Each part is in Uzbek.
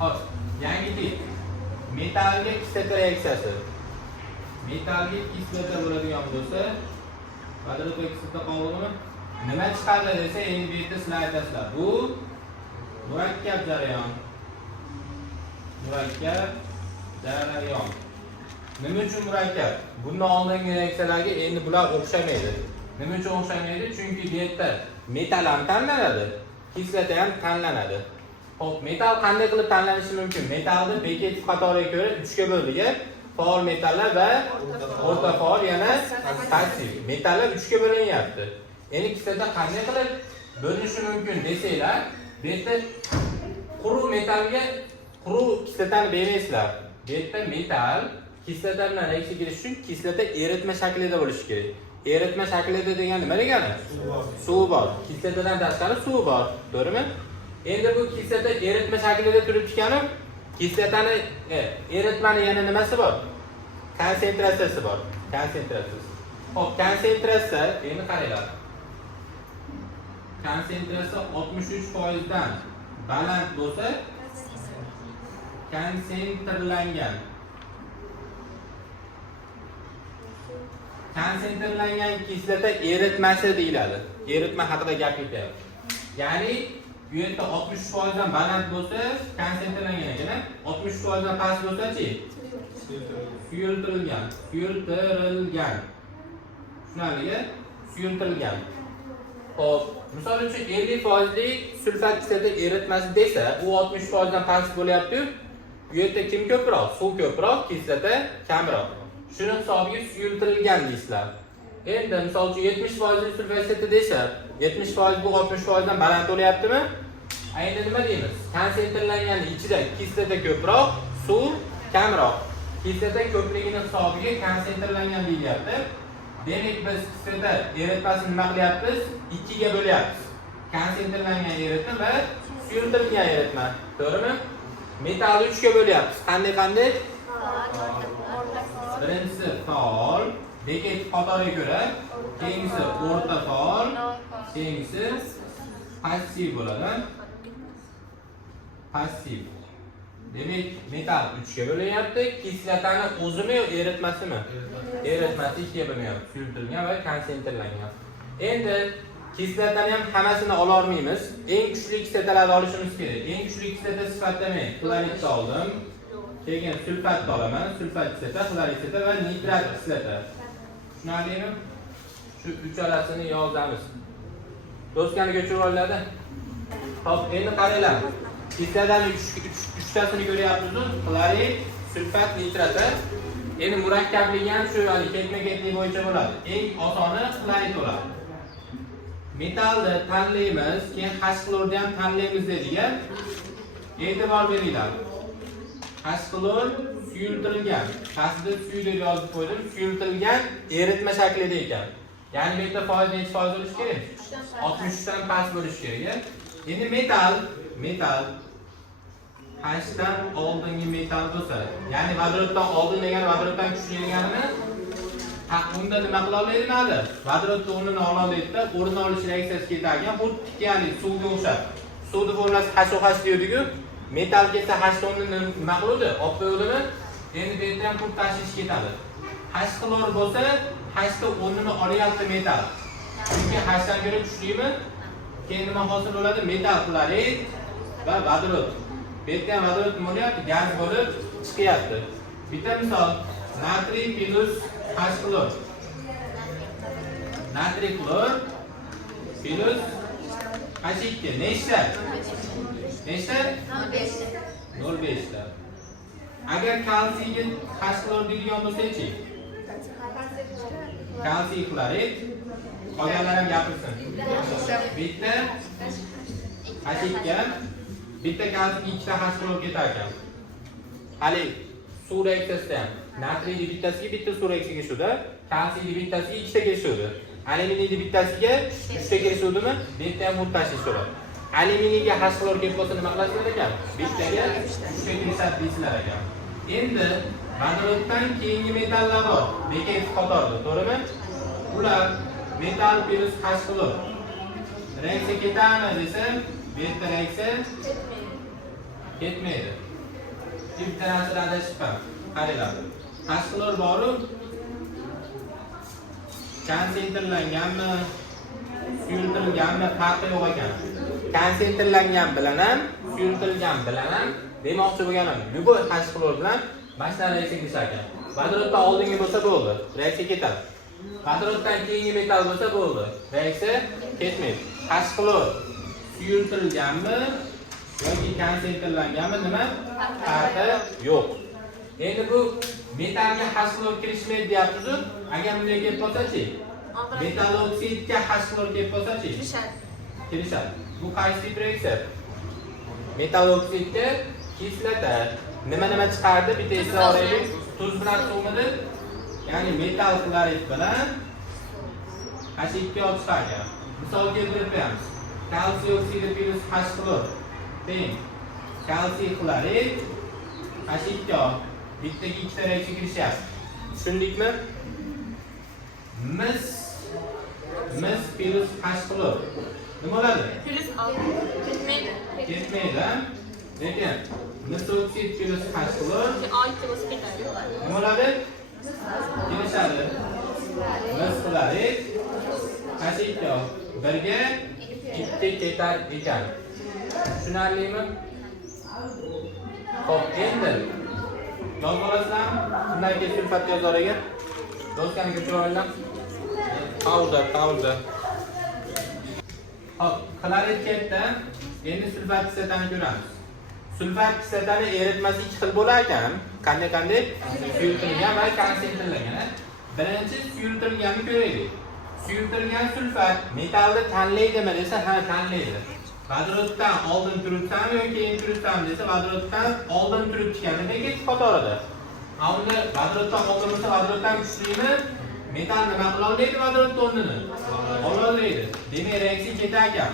Hop, yangi tip. Metalga kislota reaksiyasi. Metalga kislota bo'ladigan bo'lsa, vodorod va kislota qoldig'imi? Nima chiqadi desa, endi bu yerda sizlar aytasizlar. Bu murakkab jarayon. Murakkab jarayon. Nima uchun murakkab? Bundan oldingi reaksiyalarga endi bular o'xshamaydi. Nima uchun o'xshamaydi? Chunki bu yerda metal ham tanlanadi, kislota ham tanlanadi. Xo'p, metal qanday qilib tanlanishi mumkin? Metalni Beketiv qatoriga ko'ra 3 ga bo'ldik. Faol metallar va o'rta faol yana passiv. Metallar 3 ga bo'linyapti. Endi kislota qanday qilib bo'linishi mumkin desanglar, bu yerda quruq metalga quruq kislotani bermaysizlar. Bu yerda metal kislota bilan reaksiya kirish uchun kislota eritma shaklida bo'lishi kerak. Eritma shaklida degani nima degani? Suv bor. Kislotadan tashqari suv bor, to'g'rimi? Endi bu kislota eritma shaklida turib ekan, kislotani eritmani yana nimasi bor? Konsentratsiyasi bor. Konsentratsiyasi. Xo'p, konsentratsiya endi qaranglar. Konsentratsiya 63% dan baland bo'lsa, konsentrlangan. Konsentrlangan kislota eritmasi deyiladi. Eritma haqida gap ketyapti. Ya'ni bu yerda 60% dan baland bo'lsa, konsentrlangan ekan, 60% dan past bo'lsa-chi? Suyultirilgan. Suyultirilgan. Tushunarlimi? Suyultirilgan. Xo'p, misol uchun 50% lik sulfat kislota eritmasi desa, u 60% dan past bo'lyapti-yu. Bu yerda kim ko'proq? Suv ko'proq, kislota kamroq. Shuni hisobiga suyultirilgan deysizlar. Endi misol uchun 70% lik sulfat kislota desa, 70% bu 60% dan baland bo'lyaptimi? Endi nima deymiz? Konsentrlangan ichida kislota ko'proq, suv kamroq. Kislota ko'pligini hisobiga konsentrlangan deyilyapti. Demak, biz kislota eritmasini nima qilyapmiz? 2 ga bo'lyapmiz. Konsentrlangan eritma va suyultirilgan eritma. To'g'rimi? Metalni 3 ga bo'lyapmiz. Qanday? Birinchisi faol, Beketiv qatoriga ko'ra, keyingisi o'rta faol, keyingisi passiv bo'ladi. Passiv. Demak, metal 3 ga bo'lyapti. Kislotani o'zimi yo eritmasimi? Eritmasi 2 ga bo'lyapti. Suyultirilgan va konsentrlangan. Endi kislotani ham hammasini ola olmaymiz. Eng kuchli kislotalarni olishimiz kerak. Eng kuchli kislota sifatida men xloridni oldim. Keyin sulfatni olaman. Sulfat kislota, xlorid kislota va nitrat kislota. Tushunarlimi? Shu uchalasini yozamiz. Doskani ko'chirib oladi. Xo'p, endi qaranglar. Kislotaning 3 tasini ko'ryapmiz-ku. Xlorid, sulfat, nitrati. Endi murakkabligi ham shu ketma-ketlik bo'yicha bo'ladi. Eng osoni xlorid bo'ladi. Metalni tanlaymiz, keyin H-xlorni ham tanlaymiz dediga. E'tibor beringlar. H-xlor suyultirilgan. Pastda suv deb yozib qo'ydim. Suyultirilgan eritma shaklida ekan. Ya'ni bu yerda foiz necha foiz bo'lishi kerak? 63 dan past bo'lishi kerak. Endi metal H dan oldingi metal bo'lsa, ya'ni vodoroddan oldin degani vodoroddan kuchli deganimi? Unda nima qila olmaydi hali? Vodorodning o'rnini ola oladi-da, o'rin olish reaksiyasi ketarkan, xuddi ya'ni suvga o'xshab. Suvning formulasi HOH deydiku. Metal ketsa H o'rnini nima qiladi? Olib qo'yadimi? Endi bu yerda ham pul tashish ketadi. H-xlor bo'lsa, H ning o'rnini olyapti metal. Chunki H dan ko'ra kuchlimi? Keyin nima hosil bo'ladi? Metal xlorid va vodorod. Bu yerda ham vodorod nima bo'lyapti? Gaz bo'lib chiqyapti. Bitta misol, natriy plus H-xlor. Natriy xlor plus H2 nechta? Nechta? 0.5 ta. Agar kalsiyga H-xlor deydigan bo'lsa-chi? Kalsiy xlorid. Qolganlar ham gapirsin. Bitta H2, bitta kalsiy 2 ta H-xlor ketar ekan. Hali suv reaksiyasida ham natriyning bittasiga bitta suv reaksiyasiga kelishdi, kalsiyning bittasiga 2 ta kelishdi. Alyuminiyning bittasiga 3 ta kelishadimi? Bu yerda ham mut tashish so'rab. Alyuminiyga H-xlor kelib qolsa nima qilasizlar ekan? Bittaga 3 ta kelishadi deysizlar ekan. Endi vodoroddan keyingi metallar bor. Beketiv qatorida, to'g'rimi? Ular metal plus H-xlor. Reaksiya ketadimi desa, bu yerda reaksiya ketmaydi. bitta narsada adashibman. Qaranglar. Tashqilor boru konsentrlanganmi, suyultirilganmi farqi yo'q ekan. Konsentrlangan bilan ham, suyultirilgan bilan ham demoqchi bo'lganim, любой tashqilor bilan mashina reaksiya qilishar ekan. Vodoroddan oldingi bo'lsa bo'ldi, reaksiya ketadi. Vodoroddan keyingi metal bo'lsa bo'ldi, reaksiya ketmaydi. Tashqilor suyultirilganmi yoki konsentrlanganmi nima farqi yo'q. Endi bu metalga tashqilor kirishmaydi deyapmiz-ku. Agar bunday kelib qolsa-chi? Metal oksidga tashqilor kelib qolsa-chi? Kirishadi. Bu qaysi reaksiya? Metal oksidga kislota nima chiqardi? Bitta eslab olaylik. Tuz bilan suvni, ya'ni metal xlorid bilan H2O chiqargan. Misol keltirib beramiz. Kalsiy oksidi plus H-xlor teng kalsiy xlorid H2O bittaga ikkita reaksiya kirishyapti. Tushundikmi? Mis plus H-xlor nima bo'ladi? Plus ketmaydi. Ketmaydi. Lekin mis oksid plus H-xlor nima bo'ladi? Kelishadi. Mis xlorid H2O birga ikki ketar ekan. Tushunarlimi? Xo'p, endi yozib olasizlarmi? Bundan keyin sulfat yozar ekan. Doskani ko'chirib olinglar. Pauza. Xo'p, xlorid ketdi. Endi sulfat kislotani ko'ramiz. Sulfat kislotani eritmasi ikki xil bo'lar ekan. Qanday? Suyultirilgan va konsentrlangan. Birinchi suyultirilganni ko'raylik. Suyultirilgan sulfat metalni tanlaydimi desa, ha, tanlaydi. Vodoroddan oldin turibsanmi yoki keyin turibsanmi desa, vodoroddan oldin turib ekanligi ketib qatorida. Unda vodoroddan oldin bo'lsa, vodoroddan kuchlimi? Metal nima qila olmaydi vodorodning o'rnini? Ola olmaydi. Demak, reaksiya ketar ekan.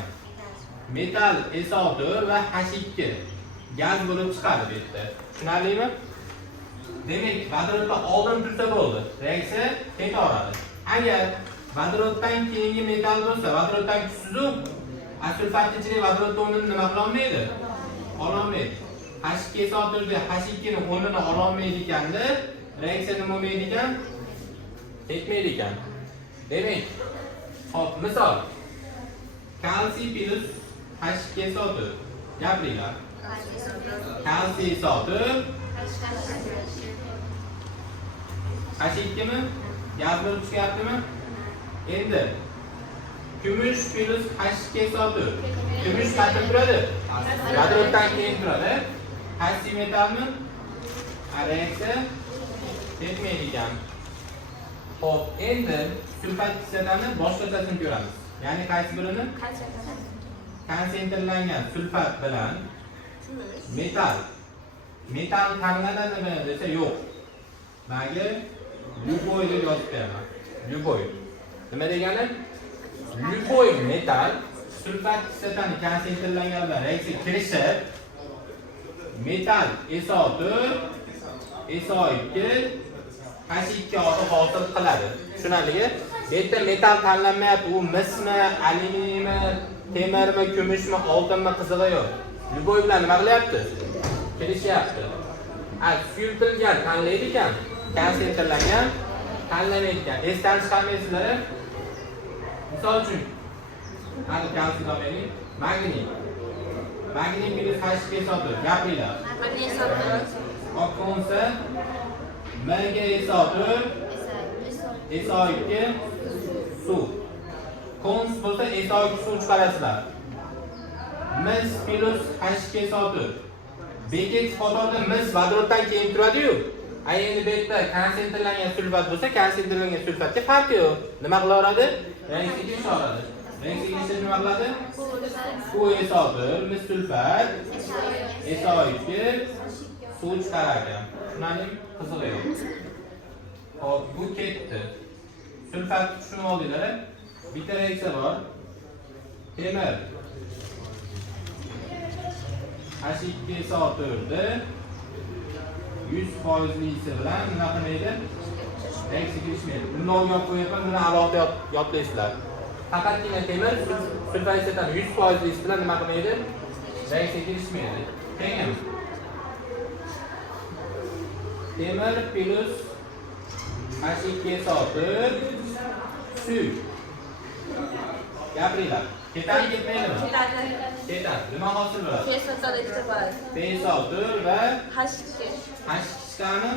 Metal SO4 va H2 gaz bo'lib chiqadi bu yerda. Tushunarlimi? Demak, vodoroddan oldin tursa bo'ldi. Reaksiya ketaveradi. Agar vodoroddan keyingi metal bo'lsa, vodoroddan kuchsiz, sulfatni ichida vodorod o'rnini nima qila olmaydi? Ola olmaydi. H2SO4 ga H2 ni o'rnini ola olmaydi ekanda, reaksiya nima bo'lmaydi ekan? Ketmaydi ekan. Demak, hop, misol kalsiy plus H2SO4 gapiringlar. Kalsiy SO4 H2 mi? Gaz bo'lib chiqyaptimi? Endi kumush plus H2SO4. Kumush qanday turadi? Vodoroddan keyin turadi. Kalsiy metalmi? Reaksiya ketmaydi ekan. Xo'p, endi sulfat kislotani boshqachasini ko'ramiz. Ya'ni qaysi birini? Konsentrlangan sulfat bilan metal. Metal tanlanadimi desa yo'q. Manga любой deb yozib beraman. Любой. Nima degani? Любой metal sulfat kislotani konsentrlangan bilan reaksiya kirishib, metal SO4, SO2, H2O hosil qiladi. Tushunarlimi? Bu yerda metal tanlanmayapti. U mismi, alyuminiymi, temirmi, kumushmi, oltinmi, qizig'i yo'q. Любой bilan nima qilyapti? Kirishyapti. Suyultirilgan tanlaydi ekan, konsentrlangan tanlamaydi ekan. Esdan chiqarmaysizlar. Misol uchun, hali kalsiy nomeri, magniy. Magniy plus H2SO4 gapiringlar. Magniy SO4. Oqonsa Mg SO4, SO2, suv. Kons bo'lsa SO2 suv chiqarasizlar. Mis plus H2SO4. Beket fotoda mis vodoroddan keyin turadi-yu. Endi bu yerda konsentrlangan sulfat bo'lsa, konsentrlangan sulfatga farqi yo'q. Nima qilaveradi? Reaksiya qilaveradi. Reaksiya qilishda nima qiladi? SO4, mis sulfat, SO2, suv chiqarar ekan. Tushunarlimi? Qizig'i yo'q. Hop, bu ketdi. Sulfat tushunib oldinglar. Bitta reaksiya bor. Temir H2SO4 100%lisi bilan nima qilmaydi? Reaksiya qilishmaydi. Buni olib qo'yapman, buni alohida yodlaysizlar. Faqatgina temir sulfat kislotani 100%lisi bilan nima qilmaydi? Reaksiya qilishmaydi. Tengmi? temir plus H2 soatib suv. Gapiringlar. Ketadi ketmaydimi? Ketadi. Nima hosil bo'ladi? P soatib va H2 ni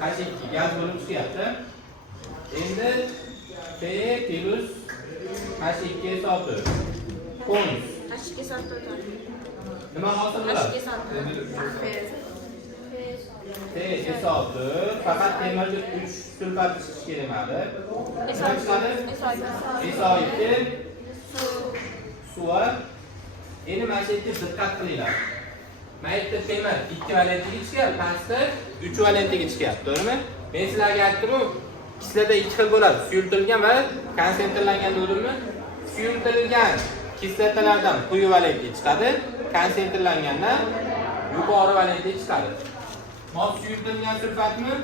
H2 gaz bo'lib chiqyapti. Endi P plus H2 soatib. Konus. Nima hosil bo'ladi? T soatib. Faqat temirga 3 sulfat chiqishi kerakmadi. Nima chiqadi? SO2 suv. Endi mana shu yerga diqqat qilinglar. Mana yerda temir 2 valentliga chiqyapti, pastda 3 valentliga chiqyapti, to'g'rimi? Men sizlarga aytdim-ku, kislota 2 xil bo'ladi, suyultirilgan va konsentrlangan dedimmi? Suyultirilgan kislotalardan quyi valentli chiqadi, konsentrlangandan yuqori valentli chiqadi. Mos suyultirilgan sulfatmi?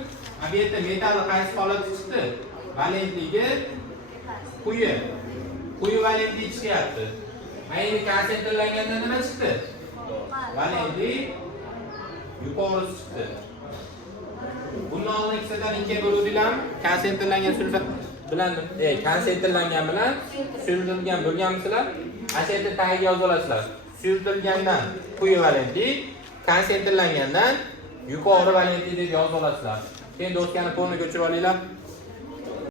Bu yerda metalli qaysi holatda chiqdi? Valentligi quyi valentli chiqyapti. Mana endi konsentrlanganda nima chiqdi? Valentli yuqori chiqdi. Bundan oldin ikkisidan 2 ga bo'luvdilarmi? Konsentrlangan sulfat bilan konsentrlangan bilan suyultirilgan bo'lganmisizlar? Mana shu yerda tagiga yozib olasizlar. Suyultirilgandan quyi valentli, konsentrlangandan yuqori valentli deb yozib olasizlar. Keyin doskani polni ko'chirib olinglar.